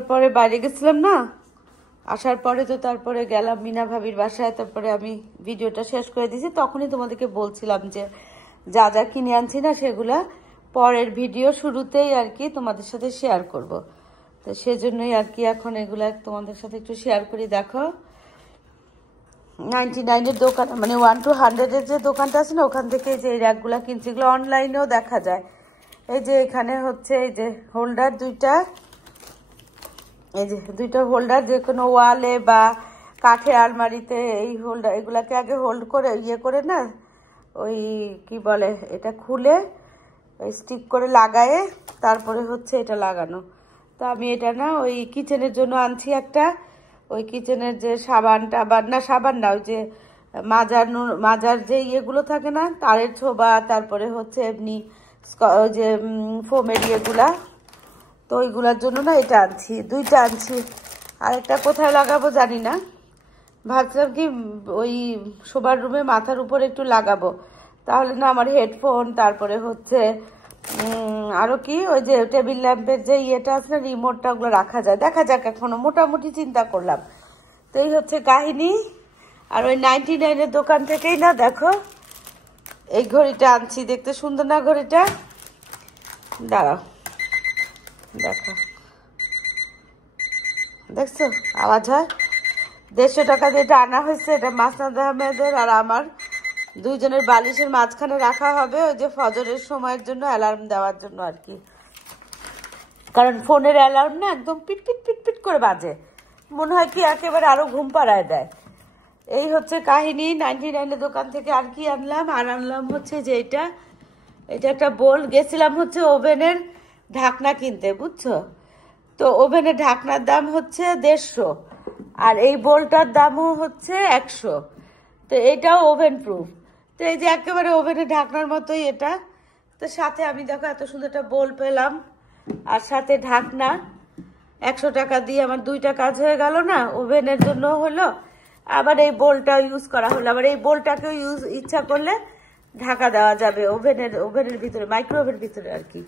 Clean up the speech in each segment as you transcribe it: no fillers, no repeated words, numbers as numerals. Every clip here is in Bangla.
আসার পরে বাইরে গেছিলাম না, আসার পরে তো তারপরে গেলাম মিনা ভাবির বাসায়, তারপরে আমি ভিডিওটা শেষ করে দিয়েছি। তখনই তোমাদেরকে বলছিলাম যে যা যা কিনে আনছি না সেগুলা পরের ভিডিও শুরুতেই আর কি তোমাদের সাথে শেয়ার করব। তো সেজন্যই আর কি এখন এগুলা তোমাদের সাথে একটু শেয়ার করি। দেখো 99-এর দোকান, মানে 1 to 100-এর যে দোকানটা আছে না, ওখান থেকে যে র্যাকগুলা কিনছি, এগুলো অনলাইনেও দেখা যায়। এই যে এখানে হচ্ছে এই যে হোল্ডার দুইটা, এই যে দুইটা হোল্ডার, যে কোনো ওয়ালে বা কাঠের আলমারিতে এই হোল্ডার, এগুলাকে আগে হোল্ড করে ইয়ে করে না, ওই কি বলে, এটা খুলে ওই স্টিক করে লাগায়ে তারপরে হচ্ছে এটা লাগানো। তো আমি এটা না ওই কিচেনের জন্য আনছি একটা, ওই কিচেনের যে সাবান টাবান, না সাবান না, ওই যে মাজার যে ইয়েগুলো থাকে না, তারের ছোবা, তারপরে হচ্ছে এমনি ওই যে ফোমের ইয়েগুলা, তো ওইগুলার জন্য না এটা আনছি, দুইটা আনছি। আর একটা কোথায় লাগাবো জানি না, ভাবছিলাম কি ওই শোবার রুমে মাথার উপর একটু লাগাবো, তাহলে না আমার হেডফোন, তারপরে হচ্ছে আরো কি ওই যে টেবিল ল্যাম্পের যে ইয়েটা আছে না, রিমোটটা, ওগুলো রাখা যায়। দেখা যাক, এখনো মোটামুটি চিন্তা করলাম। তো এই হচ্ছে কাহিনী। আর ওই 99-এর দোকান থেকেই না দেখো এই ঘড়িটা আনছি, দেখতে সুন্দর না ঘড়িটা? দাঁড়াও দেখো, দেখছো আওয়াজ হয়? 150 টাকা দিয়ে এটা আনা হয়েছে। এটা মাসনাদ আহমেদের আর আমার দুইজনের বালিশের মাঝখানে রাখা হবে, ওই যে ফজরের সময়ের জন্য অ্যালার্ম দেওয়ার জন্য আর কি। কারণ ফোনের অ্যালার্ম না একদম পিট পিট পিট পিট করে বাজে, মনে হয় কি একেবারে আরো ঘুম পাড়ায় দেয়। এই হচ্ছে কাহিনী। 99-এর দোকান থেকে আর কি আনলাম, আর আনলাম হচ্ছে যে এটা একটা বোল। গেছিলাম হচ্ছে ওভেনের ঢাকনা কিনতে, বুঝছো? তো ওভেনের ঢাকনার দাম হচ্ছে 150, আর এই বোলটার দামও হচ্ছে 100। তো এটাও ওভেন প্রুফ। তো এই যে একেবারে ওভেনের ঢাকনার মতোই এটা। তো সাথে আমি দেখো এত সুন্দর একটা বোল পেলাম, আর সাথে ঢাকনা। 100 টাকা দিয়ে আমার দুইটা কাজ হয়ে গেল না, ওভেনের জন্য হলো, আবার এই বোলটা ইউজ করা হলো। আবার এই বোলটাকেও ইচ্ছা করলে ঢাকা দেওয়া যাবে ওভেনের ভিতরে, মাইক্রোওভেনের ভিতরে আর কি।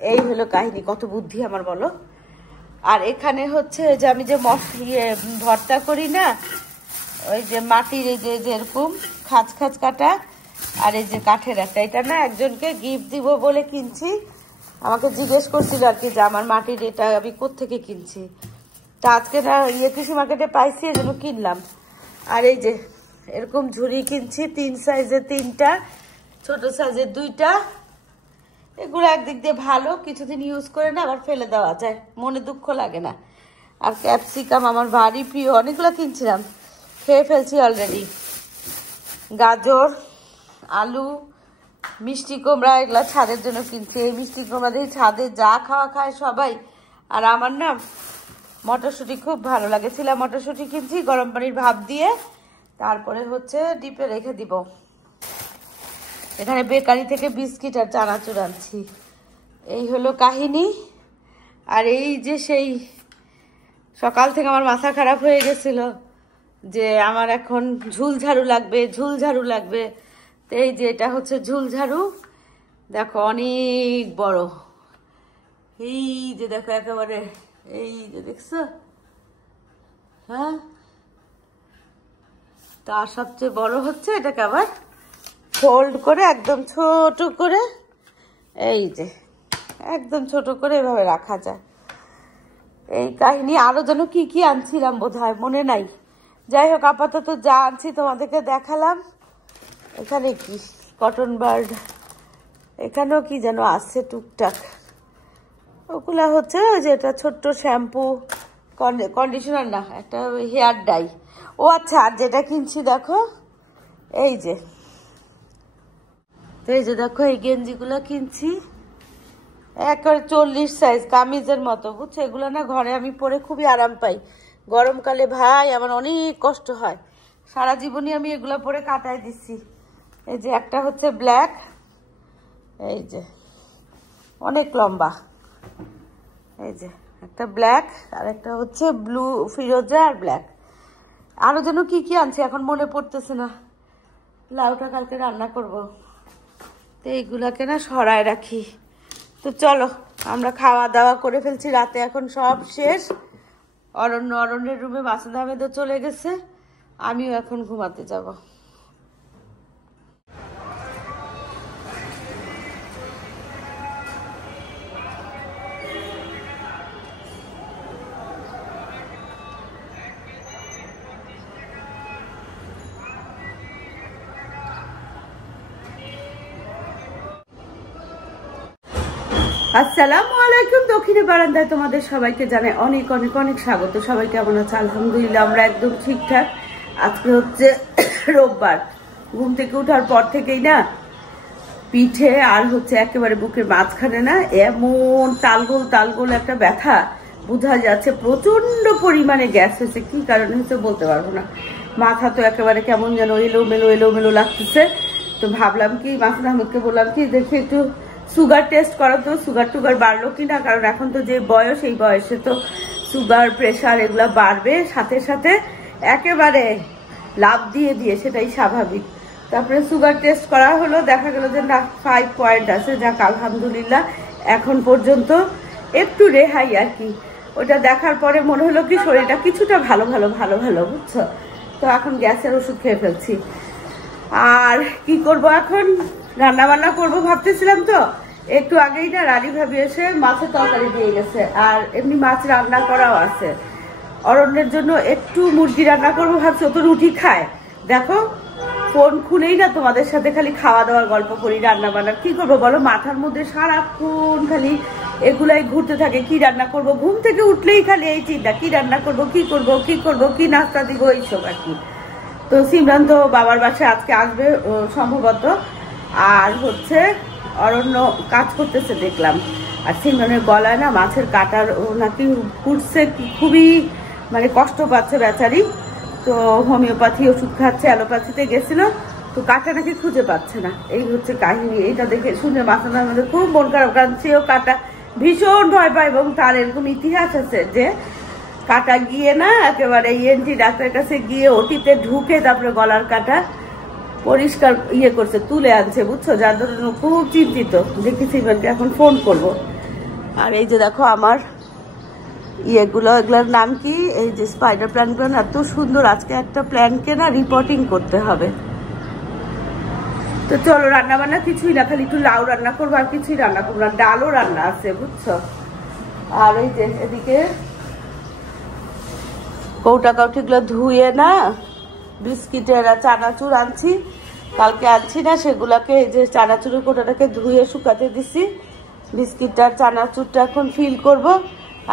এই হলো কাহিনী। কত বুদ্ধি আমার বলো। আর এখানে হচ্ছে যে আমি যে ভর্তা করি না, ওই যে মাটির এই যে যেরকম খাঁচ খাঁচ কাটা, আর এই যে কাঠের একটা, এটা না একজনকে গিফট দিব বলে কিনছি। আমাকে জিজ্ঞেস করছিল আর কি যে আমার মাটির এটা আমি কোত্থেকে কিনছি। তা আজকে না কৃষি মার্কেটে পাইছি, এজন্য কিনলাম। আর এই যে এরকম ঝুড়ি কিনছি, 3 সাইজের 3টা, ছোট সাইজের 2টা। এগুলো একদিক দিয়ে ভালো, কিছুদিন ইউজ করে না আবার ফেলে দেওয়া যায়, মনে দুঃখ লাগে না। আর ক্যাপসিকাম আমার ভারী প্রিয়, অনেকগুলো কিনছিলাম, খেয়ে ফেলছি অলরেডি। গাজর, আলু, মিষ্টি কুমড়া, এগুলা ছাদের জন্য কিনছি। এই মিষ্টি কুমড়া দিয়ে ছাদে যা খাওয়া খায় সবাই। আর আমার না মটরশুঁটি খুব ভালো লাগে, ছিলা মটরশুঁটি কিনছি গরম পানির ভাপ দিয়ে, তারপরে হচ্ছে ডিপে রেখে দিব। এখানে বেকারি থেকে বিস্কিট আর চানাচুর আনছি। এই হলো কাহিনী। আর এই যে সেই সকাল থেকে আমার মাথা খারাপ হয়ে গেছিল যে আমার এখন ঝুলঝাড়ু লাগবে। তো এই যে এটা হচ্ছে ঝুলঝাড়ু, দেখো অনেক বড়, এই যে দেখো একেবারে, এই যে দেখছো, হ্যাঁ। তার সবচেয়ে বড় হচ্ছে এটাকে আবার ফোল্ড করে একদম ছোট করে, এই যে একদম ছোট করে এভাবে রাখা যায়। এই কাহিনী। আরো যেন কি কি আনছিলাম বোধহয় মনে নাই। যাই হোক, আপাতত যা আনছি তোমাদেরকে দেখালাম। এখানে কি কটন বার্ড, এখানেও কি যেন আছে টুকটাক, ওগুলা হচ্ছে ওই যে এটা ছোট্ট শ্যাম্পু, কন্ডিশনার না, একটা হেয়ার ডাই। ও আচ্ছা, আর যেটা কিনছি দেখো, এই যে দেখো এই গেঞ্জিগুলো কিনছি, একেবারে 40 সাইজ, কামিজের মতো, বুঝছো? এগুলো না ঘরে আমি পরে খুবই আরাম পাই। গরমকালে ভাই আমার অনেক কষ্ট হয়, সারা জীবনই আমি এগুলো পরে কাটাই দিচ্ছি। এই যে একটা হচ্ছে ব্ল্যাক, এই যে অনেক লম্বা, এই যে একটা ব্ল্যাক, আর একটা হচ্ছে ব্লু, ফিরোজা আর ব্ল্যাক। আরো যেন কি কি আনছি এখন মনে পড়তেছে না। লাউটা কালকে রান্না করব, তো এইগুলাকে না সরায় রাখি। তো চলো আমরা খাওয়া দাওয়া করে ফেলছি রাতে, এখন সব শেষ। অরণ্যের রুমে মাসুদ আহমেদও চলে গেছে, আমিও এখন ঘুমাতে যাব। আসসালামু আলাইকুম। দক্ষিণের বারান্দায় তোমাদের সবাইকে জানাই অনেক অনেক অনেক স্বাগত। সবাই কেমন আছে? আলহামদুলিল্লাহ আমরা একদম ঠিকঠাক। আজকে হচ্ছে রোববার। ঘুম থেকে ওঠার পর থেকেই না পিঠে আর হচ্ছে একেবারে বুকের মাঝখানে না এমন তালগোল একটা ব্যথা বোঝা যাচ্ছে। প্রচন্ড পরিমাণে গ্যাস হয়েছে, কি কারণে হচ্ছে বলতে পারবো না। মাথা তো একেবারে কেমন যেন এলোমেলো লাগতেছে। তো ভাবলাম কি মাসুদ আহমেদকে বললাম কি দেখি একটু সুগার টেস্ট করো তো, সুগার বাড়লো কিনা, কারণ এখন তো যে বয়স, এই বয়সে তো সুগার প্রেশার এগুলা বাড়বে সাথে সাথে একেবারে লাভ দিয়ে, সেটাই স্বাভাবিক। তারপরে সুগার টেস্ট করা হলো, দেখা গেল যে না 5 পয়েন্ট আছে, যাক আলহামদুলিল্লাহ এখন পর্যন্ত একটু রেহাই আর কি। ওটা দেখার পরে মনে হলো কি শরীরটা কিছুটা ভালো বুঝছো। তো এখন গ্যাসের ওষুধ খেয়ে ফেলছি। আর কি করব এখন, রান্না বান্না করবো ভাবতেছিলাম। তো একটু আগেই না রানী ভাবি এসে মাছের তরকারি দিয়ে গেছে, আর এমনি মাছ রান্না করাও আছে। অরণ্যের জন্য একটু মুরগি রান্না করবো ভাবছি, ও তো রুটি খায়। দেখো ফোন খুলেই না তোমাদের সাথে খালি খাওয়া দাওয়ার গল্প করি, রান্না বান্নার কি করবো বলো। মাথার মধ্যে সারাক্ষণ খালি এগুলাই ঘুরতে থাকে, কি রান্না করব। ঘুম থেকে উঠলেই খালি এই চিন্তা, কি রান্না করব, কি নাস্তা দিব, এইসব আর কি। তো সিমরান তো বাবার বাসায় আজকে আসবে সম্ভবত, আর হচ্ছে অরণ্য কাজ করতেছে দেখলাম। আর সিমরানের গলায় না মাছের কাটার নাকি ফুটছে, খুবই মানে কষ্ট পাচ্ছে বেচারি। তো হোমিওপ্যাথি ওষুধ খাচ্ছে, অ্যালোপ্যাথিতে গেছিল, তো কাটা নাকি খুঁজে পাচ্ছে না। এই হচ্ছে কাহিনী। এইটা দেখে শুনে মাথার মধ্যে খুব মন খারাপ, কারণ সেও কাটা ভীষণ ভয় পায়, এবং তার এরকম ইতিহাস আছে যে কাটা গিয়ে না একেবারে ইএনটি ডাক্তারের কাছে গিয়ে ওটিতে ঢুকে তারপরে গলার কাটা পরিষ্কার করছে, তুলে আনছে বুঝছো। যার জন্য খুব চিন্তিত। দেখেছি এখন ফোন করব। আর এই যে দেখো আমার এগুলোর নাম কি, এই যে স্পাইডার প্ল্যান্টগুলো এত সুন্দর। আজকে একটা প্ল্যানকে না রিপোর্টিং করতে হবে। তো চলো রান্না বান্না কিছুই না, খালি একটু লাউ রান্না করবো, আর কিছুই রান্না করবো না। ডালও রান্না আছে বুঝছো। আর এই যে এদিকে কৌটা কাউটিগুলো ধুয়ে না বিস্কিটের চানাচুর আনছি, কালকে আনছি না সেগুলাকে, এই যে চানাচুরের কোটাটাকে ধুয়ে শুকাতে দিছি। বিস্কিটটার চানাচুরটা এখন ফিল করব।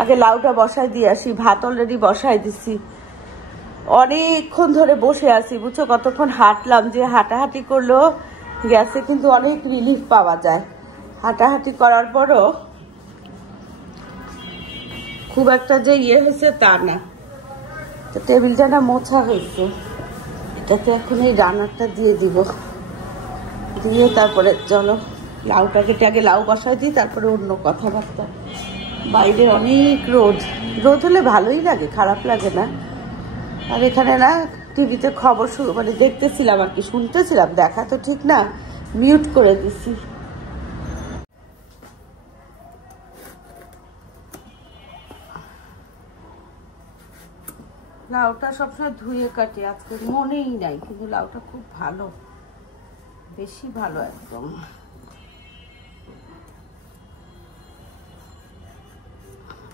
আগে লাউটা বসাই দিয়ে আসি, ভাত অলরেডি বসাই দিছি। অনেকক্ষণ ধরে বসে আছি বুঝছো, কতক্ষণ হাঁটলাম। যে হাঁটাহাঁটি করলেও গ্যাসে কিন্তু অনেক রিলিফ পাওয়া যায়। হাঁটাহাঁটি করার পরও খুব একটা যে হয়েছে তা না। তো টেবিলটা না মোছা হয়েছে, এটাতে এখন এই রান্নাটা দিয়ে দিব। দিয়ে তারপরে চলো লাউটা কেটে আগে লাউ বসাই দিই, তারপরে অন্য কথাবার্তা। বাইরে অনেক রোদ হলে ভালোই লাগে, খারাপ লাগে না। আর এখানে না টিভিতে খবর মানে দেখতেছিলাম আর কি, শুনতেছিলাম, দেখা তো ঠিক না, মিউট করে দিছি। লাউটা সবসময় ধুয়ে কাটি, আজকে মনেই নাই, কিন্তু লাউটা খুব ভালো, বেশি ভালো একদম।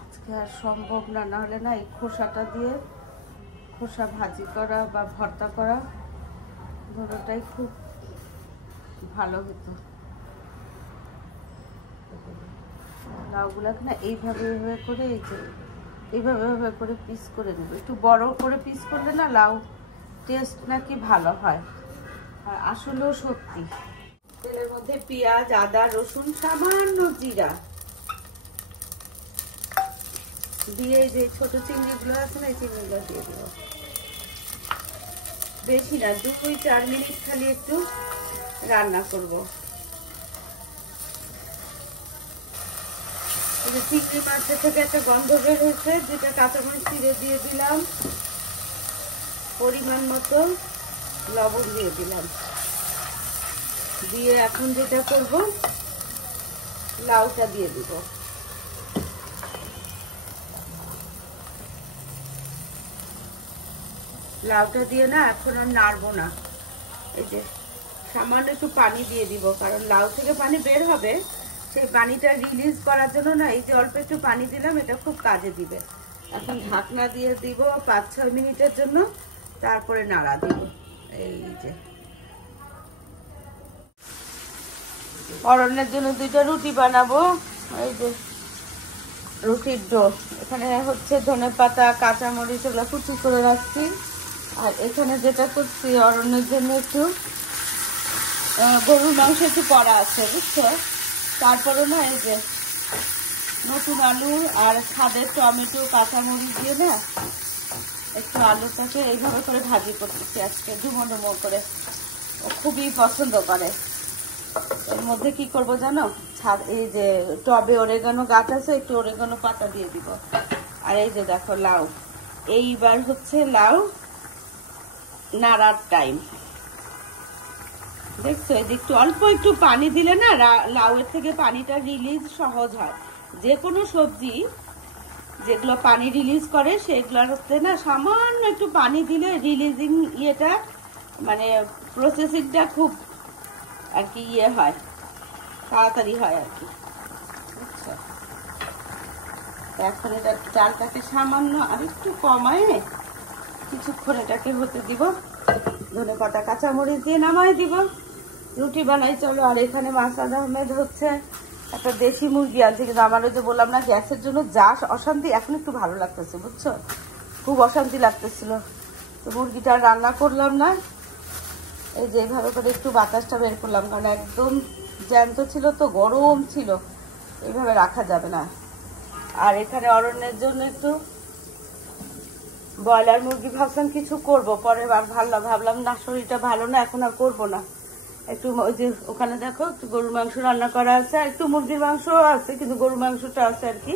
আজকে আর সম্ভব না, নাহলে না এই খোসাটা দিয়ে খোসা ভাজি করা বা ভর্তা করা দুটোটাই খুব ভালো হতো। লাউগুলাকে না এইভাবে করে এই যে এইভাবে করে পিস করে নেব। একটু বড় করে পিস করলে না লাউ টেস্ট নাকি ভালো হয়, আর আসলেও সত্যি। তেলের মধ্যে পেঁয়াজ, আদা, রসুন, সামান্য জিরা দিয়ে যে ছোট চিংড়িগুলো আছে না, এই চিংড়িগুলো দিয়ে দেব। বেশি না, 2-4 মিনিট খালি একটু রান্না করব। চিংড়ি মাছের থেকে একটা গন্ধ বের হয়েছে, যেটা কাঁচামরিচ চিড়ে দিয়ে দিলাম, পরিমাণ মতো লবণ দিয়ে দিলাম। দিয়ে এখন যেটা করব, লাউটা দিয়ে দিব। লাউটা দিয়ে না এখন আর নাড়বো না, এই যে সামান্য একটু পানি দিয়ে দিব, কারণ লাউ থেকে পানি বের হবে, সেই পানিটা রিলিজ করার জন্য না এই যে অল্প একটু পানি দিলাম, এটা খুব কাজে দিবে। এখন ঢাকনা দিয়ে দিব 5-6 মিনিটের জন্য, তারপরে নাড়া দিব। এই যে অরণ্যের জন্য 2টা রুটি বানাবো। এই যে রুটির ডো, এখানে হচ্ছে ধনেপাতা, কাঁচামরিচ এগুলো কুচি করে রাখছি। আর এখানে যেটা করছি, অরণ্যের জন্য একটু গরুর মাংস একটু করা আছে, বুঝছো? তারপরে না এই যে নতুন আলু আর স্বাদের টমেটো, কাঁচামরিচ দিয়ে না একটু আলুটাকে এইভাবে করে ভাজি করতেছি আজকে, ডুমো ডুমো করে। ও খুবই পছন্দ করে। এর মধ্যে কি করব জানো, এই যে টবে অরেগানো গাছ আছে, একটু অরেগানো পাতা দিয়ে দিব। আর এই যে দেখো লাউ, এইবার হচ্ছে লাউ নাড়ার টাইম। দেখছো, এই যে একটু অল্প একটু পানি দিলে না লাউয়ের থেকে পানিটা রিলিজ সহজ হয়। যে কোনো সবজি যেগুলো পানি রিলিজ করে সেগুলোতে না সামান্য একটু পানি দিলে রিলিজিং ইয়েটা, মানে প্রসেসিংটা খুব আর কি ইয়ে হয়, তাড়াতাড়ি হয় আর কি, বুঝছো? এখন এটা চালটাকে সামান্য আর একটু কমায় কিছুক্ষণ এটাকে হতে দিব, ধনেপাতা কাঁচামরিচ দিয়ে নামাই দিব, রুটি বানাই চলো। আর এখানে মাসাদ আহমেদ হচ্ছে একটা দেশি মুরগি আনছে, কিন্তু আমার ওই যে বললাম না গ্যাসের জন্য যা অশান্তি, এখন একটু ভালো লাগতেছে, বুঝছো? খুব অশান্তি লাগতেছিল, তো মুরগিটা রান্না করলাম না। এই যে এইভাবে করে একটু বাতাসটা বের করলাম, কারণ একদম জ্যান্ত ছিল তো, গরম ছিল, এইভাবে রাখা যাবে না। আর এখানে অরণ্যের জন্য একটু ব্রয়লার মুরগি ভাবলাম কিছু করব, পরে ভাবলাম না, শরীরটা ভালো না, এখন আর করবো না। একটু ওই যে ওখানে দেখো একটু গরুর মাংস রান্না করা আছে, আর একটু মুরগির মাংস আছে, কিন্তু গরুর মাংসটা আছে আর কি,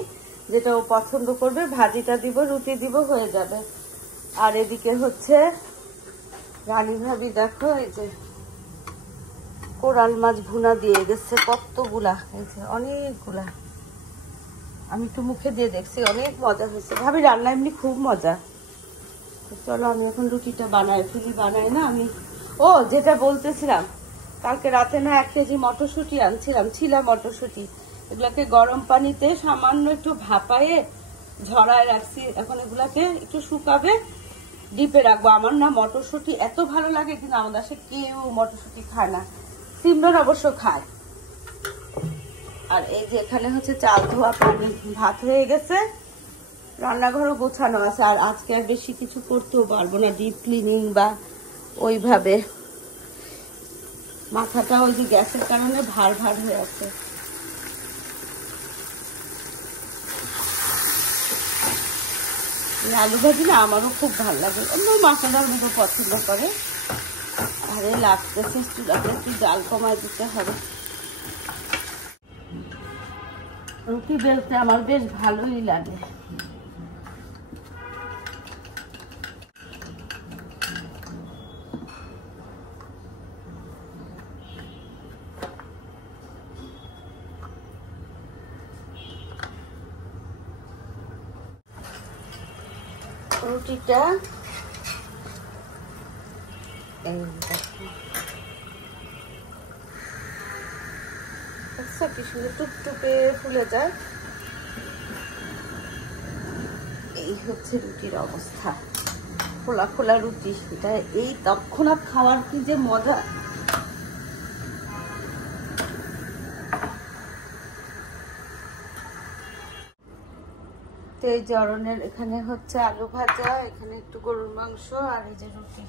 যেটা ও পছন্দ করবে। ভাজিটা দিব, রুটি দিব, হয়ে যাবে। আর এদিকে হচ্ছে রানী ভাবি দেখো এই যে কোরাল মাছ ভুনা দিয়ে গেছে কতগুলা, এই যে অনেকগুলা। আমি একটু মুখে দিয়ে দেখছি, অনেক মজা হয়েছে। ভাবি রান্না এমনি খুব মজা। চলো আমি এখন রুটিটা বানাই ফেলি, বানাই না আমি। ও যেটা বলতেছিলাম, কালকে রাতে না 1 কেজি মটরশুঁটি আনছিলাম, ছিলা মটরশুঁটি, এগুলাকে গরম পানিতে সামান্য একটু ভাপায়ে ঝরায় রাখছি। এখন এগুলাকে একটু শুকাবে, ডিপে রাখবো। আমার না মটরশুঁটি এত ভালো লাগে, কিন্তু আমাদের সে কেউ মটরশুঁটি খায় না, সিমরন অবশ্য খায়। আর এই যে এখানে হচ্ছে চাল ধোয়া পানি, ভাত হয়ে গেছে, রান্নাঘরও গোছানো আছে। আর আজকে আর বেশি কিছু করতেও পারবো না, ডিপ ক্লিনিং বা ওইভাবে। মাথাটা ওই যে গ্যাসের কারণে ভার ভার হয়ে আছে। আলু ভাজি না আমারও খুব ভালো লাগে, অন্য মাছটার মতো পছন্দ করে। আরে লাগতেছে, চুলাতে একটু জাল কমায় দিতে হবে। রুটি বেলতে আমার বেশ ভালোই লাগে। রুটিটা আচ্ছা কি সুন্দর টুকটুকে ফুলে যায়। এই হচ্ছে রুটির অবস্থা, খোলা খোলা রুটি। এটা এই তৎক্ষণাৎ খাওয়ার কি যে মজা। তো এই যে অরণ্যের এখানে হচ্ছে আলু ভাজা, এখানে একটু গরুর মাংস, আর এই যে রুটি।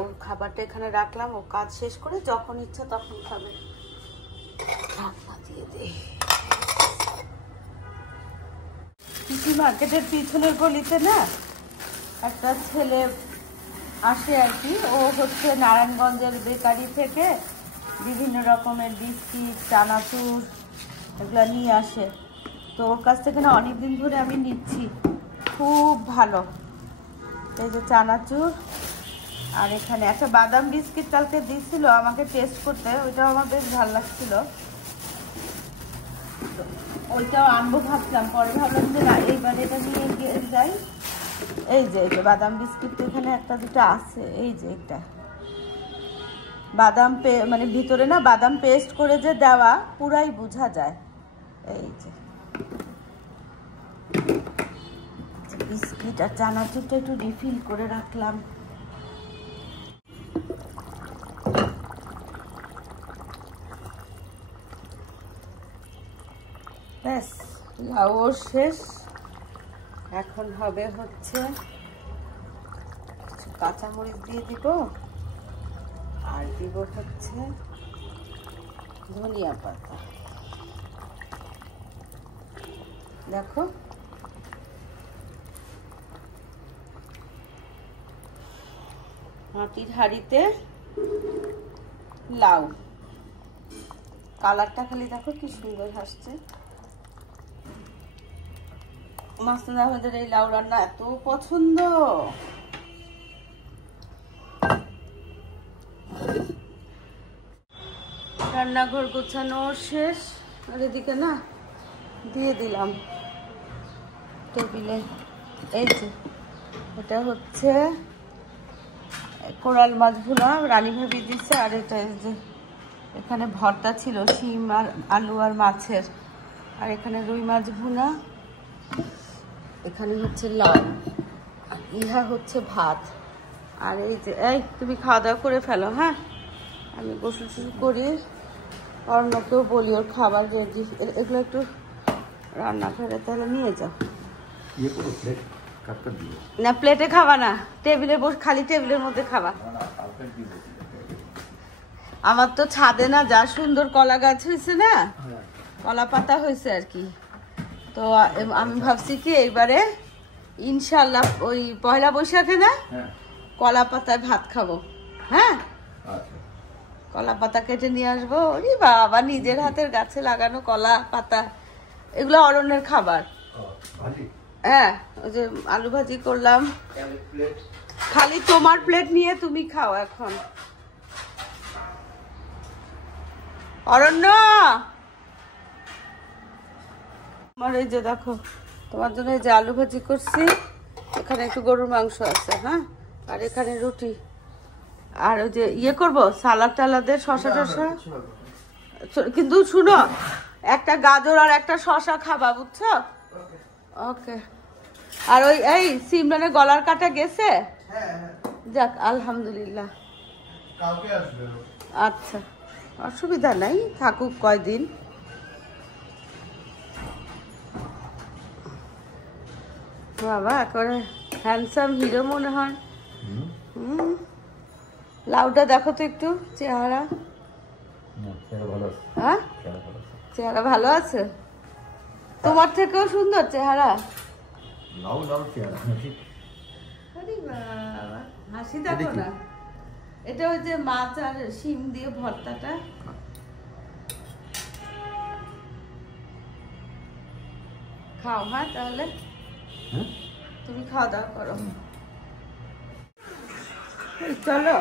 ওর খাবারটা এখানে রাখলাম, ও কাজ শেষ করে যখন ইচ্ছা তখন খাবে। ঢাকনা দিয়ে দে। কৃষি মার্কেটের পিছনের গলিতে না একটা ছেলে আসে আর কি, ও হচ্ছে নারায়ণগঞ্জের বেকারি থেকে বিভিন্ন রকমের বিস্কিট, চানাচুর এগুলো নিয়ে আসে। তো ওর কাছ থেকে না অনেকদিন ধরে আমি নিচ্ছি, খুব ভালো। এই যে চানাচুর, আর এখানে একটা বাদাম বিস্কিট কালকে দিচ্ছিল আমাকে টেস্ট করতে, ওইটাও আমার বেশ ভালো লাগছিল। ওইটাও আনবো ভাবছিলাম, পরে ভাবলাম যে না এইবার এটা নিয়ে যাই, এই যে বাদাম বিস্কিট এখানে একটা দুটো আছে, এই যে এটা বাদাম মানে ভিতরে না বাদাম পেস্ট করে যে দেওয়া পুরাই বোঝা যায়। এই যে বিস্কিট আর চানাচুরটা একটু রিফিল করে রাখলাম। ব্যাস লাউ শেষ। এখন হবে হচ্ছে কাঁচামরিচ দিয়ে দিব আর দিব হচ্ছে ধনিয়া পাতা। দেখো মাটির হাঁড়িতে লাউ, কালারটা খালি দেখো কি সুন্দর আসছে। মাসুদ আহমেদের এই লাউ রান্না এত পছন্দ। রান্নাঘর গোছানো শেষ, আর এদিকে না দিয়ে দিলাম টেবিলে। এই যে এটা হচ্ছে কোরাল মাছ ভুনা, রানী ভাবি দিচ্ছে। আর এটা যে এখানে ভর্তা ছিল শিম আর আলু আর মাছের। আর এখানে রুই মাছ ভুনা, এখানে হচ্ছে লাউ, ইহা হচ্ছে ভাত। আর এই যে এই তুমি খাওয়া দাওয়া করে ফেলো, হ্যাঁ আমি গোসল টোসল করি, অন্যকেও বলি ওর খাবার রেডি। এগুলো একটু রান্নাঘরে তাহলে নিয়ে যাও। না প্লেটে খাবা না, টেবিলে বসে খালি টেবিলের মধ্যে খাবা। আমার তো ছাদে না যা সুন্দর কলা গাছ হয়েছে না, কলা পাতা হয়েছে আর কি। তো আমি ভাবছি কি এইবারে ইনশাল্লাহ ওই পয়লা বৈশাখে না কলা পাতায় ভাত খাবো। হ্যাঁ কলা পাতা কেটে নিয়ে আসবো। ওরে বাবা, নিজের হাতের গাছে লাগানো কলা পাতা, এগুলো অরণ্যের খাবার। হ্যাঁ ওই যে আলু ভাজি করলাম, খালি তোমার প্লেট নিয়ে তুমি খাও এখন। অরণ্য আমার এই যে দেখো তোমার জন্য এই যে আলু ভাজি করছি, এখানে একটু গরুর মাংস আছে, হ্যাঁ আর এখানে রুটি। আর ওই যে ইয়ে করবো সালাদ টালাদের শশা টশা, কিন্তু শুনো একটা গাজর আর একটা শশা খাবা, বুঝছো? ওকে। আর ওই এই সিমরানের গলার কাটা গেছে? যাক আলহামদুলিল্লাহ। আচ্ছা অসুবিধা নাই, থাকুক কয়দিন। বাবা একেবারে হ্যান্ডসাম হিরো মনে হয়। লাউটা দেখো তো একটু চেহারা, হ্যাঁ চেহারা ভালো আছে, তোমার থেকেও সুন্দর চেহারা। হাসি দেখো না, এটা ওই যে মাছ আর শিম দিয়ে ভর্তাটা। খাও, হ্যাঁ তাহলে তুমি খাওয়া দাওয়া করো। চলো,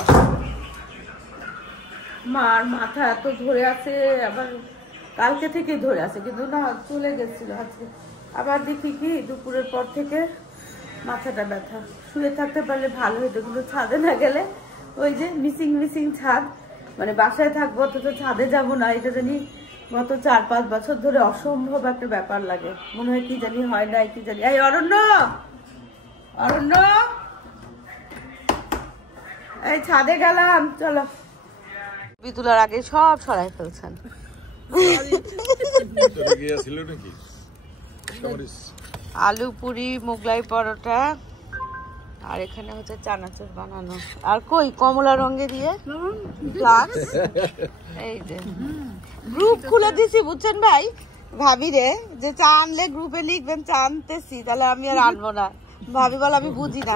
মার মাথা এত ধরে আছে, আবার কালকে থেকে ধরে আছে, কিন্তু না চলে গেছিল আজকে। আবার দেখি কি দুপুরের পর থেকে মাথাটা ব্যথা। শুয়ে থাকতে পারলে ভালো হতো, কিন্তু ছাদে না গেলে ওই যে মিসিং ছাদ, মানে বাসায় থাকবো অথচ ছাদে যাব না, এটা জানি গত 4-5 বছর ধরে অসম্ভব একটা ব্যাপার লাগে। মনে হয় কি জানি হয় না, কি জানি। এই অরণ্য, অরণ্য এই ছাদে গেলাম, চলো। বিতুলার আগে সব সরাই ফেলছেন। আলু পুরি, মোগলাই পরোটা, আর এখানে হচ্ছে চানাচুর বানানো। আর কই কমলা রঙে দিয়ে ফ্লাক্স। এই যে গ্রুপ খুলে দিছি, বুঝছেন ভাই ভাবি রে, যে চা আনলে গ্রুপে লিখবেন চা আনতেছি, তাহলে আমি আর আনবো না। ভাবি বল আমি বুঝি না।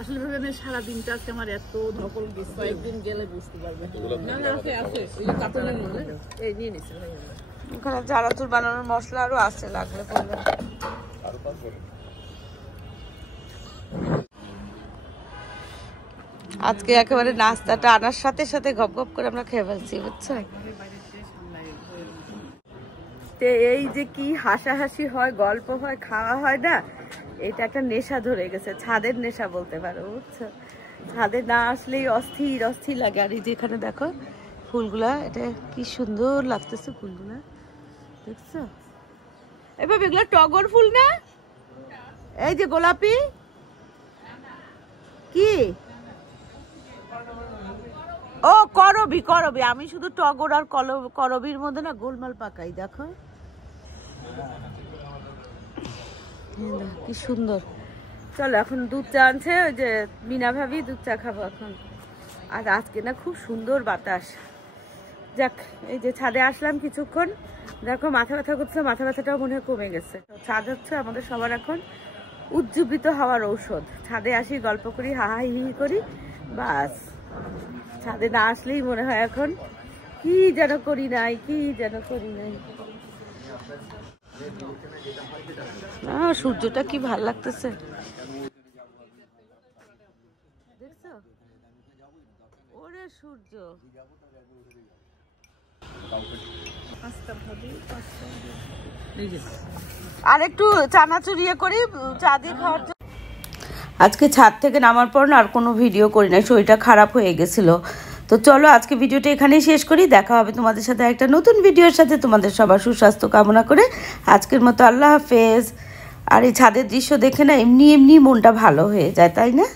আসলে ভেবে সারা দিনটা আজকে আমার এত ধকল গেছে, একদিন গেলে বুঝতে পারবে। এই নিয়ে নিচ্ছে ওখানে চানাচুর বানানোর মশলা আরো আছে, লাগলে পড়বে। আজকে একেবারে নাস্তাটা আনার সাথে সাথে গপ গপ করে আমরা খেয়ে ফেলছি, বুঝছো? এই যে কি হাসাহাসি হয়, গল্প হয়, খাওয়া হয় না, এটা একটা নেশা ধরে গেছে, ছাদের নেশা বলতে পারো, বুঝছো? ছাদে না আসলেই অস্থির অস্থির লাগে। আর এই যে এখানে দেখো ফুলগুলা, এটা কি সুন্দর লাগতেছে ফুলগুলা, দেখছো? এবার এগুলো টগর ফুল না, এই যে গোলাপি কি, ও করবি করবি, আমি শুধু টগর আর করবির মধ্যে না গোলমাল পাকাই। দেখো কি সুন্দর। চলো এখন দুধ চা আনছে, ওই যে মিনা ভাবি, দুধ চা খাবো এখন। আর আজকে না খুব সুন্দর বাতাস। যাক, এই যে ছাদে আসলাম কিছুক্ষণ, দেখো মাথা ব্যথা করছে, মাথা ব্যথাটাও মনে হয় কমে গেছে। ছাদ হচ্ছে আমাদের সবার এখন উজ্জীবিত হওয়ার ঔষধ। ছাদে আসি, গল্প করি, হাহা হি হি করি, বাস। ছাদে না আসলেই মনে হয় এখন কি যেন করি নাই, কি যেন করি নাই। সূর্যটা কি ভাল লাগতেছে, দেখছো? ওরে সূর্য, আর একটু চানাচুরিয়ে করি চা দিয়ে খাওয়ার জন্য। আজকে ছাদ থেকে নামার পর না আর কোনো ভিডিও করি না, শরীরটা খারাপ হয়ে গেছিল। তো চলো আজকে ভিডিওটা এখানেই শেষ করি, দেখা হবে তোমাদের সাথে একটা নতুন ভিডিওর সাথে। তোমাদের সবার সুস্বাস্থ্য কামনা করে আজকের মতো আল্লাহ হাফেজ। আর এই ছাদের দৃশ্য দেখে না এমনি এমনি মনটা ভালো হয়ে যায়, তাই না?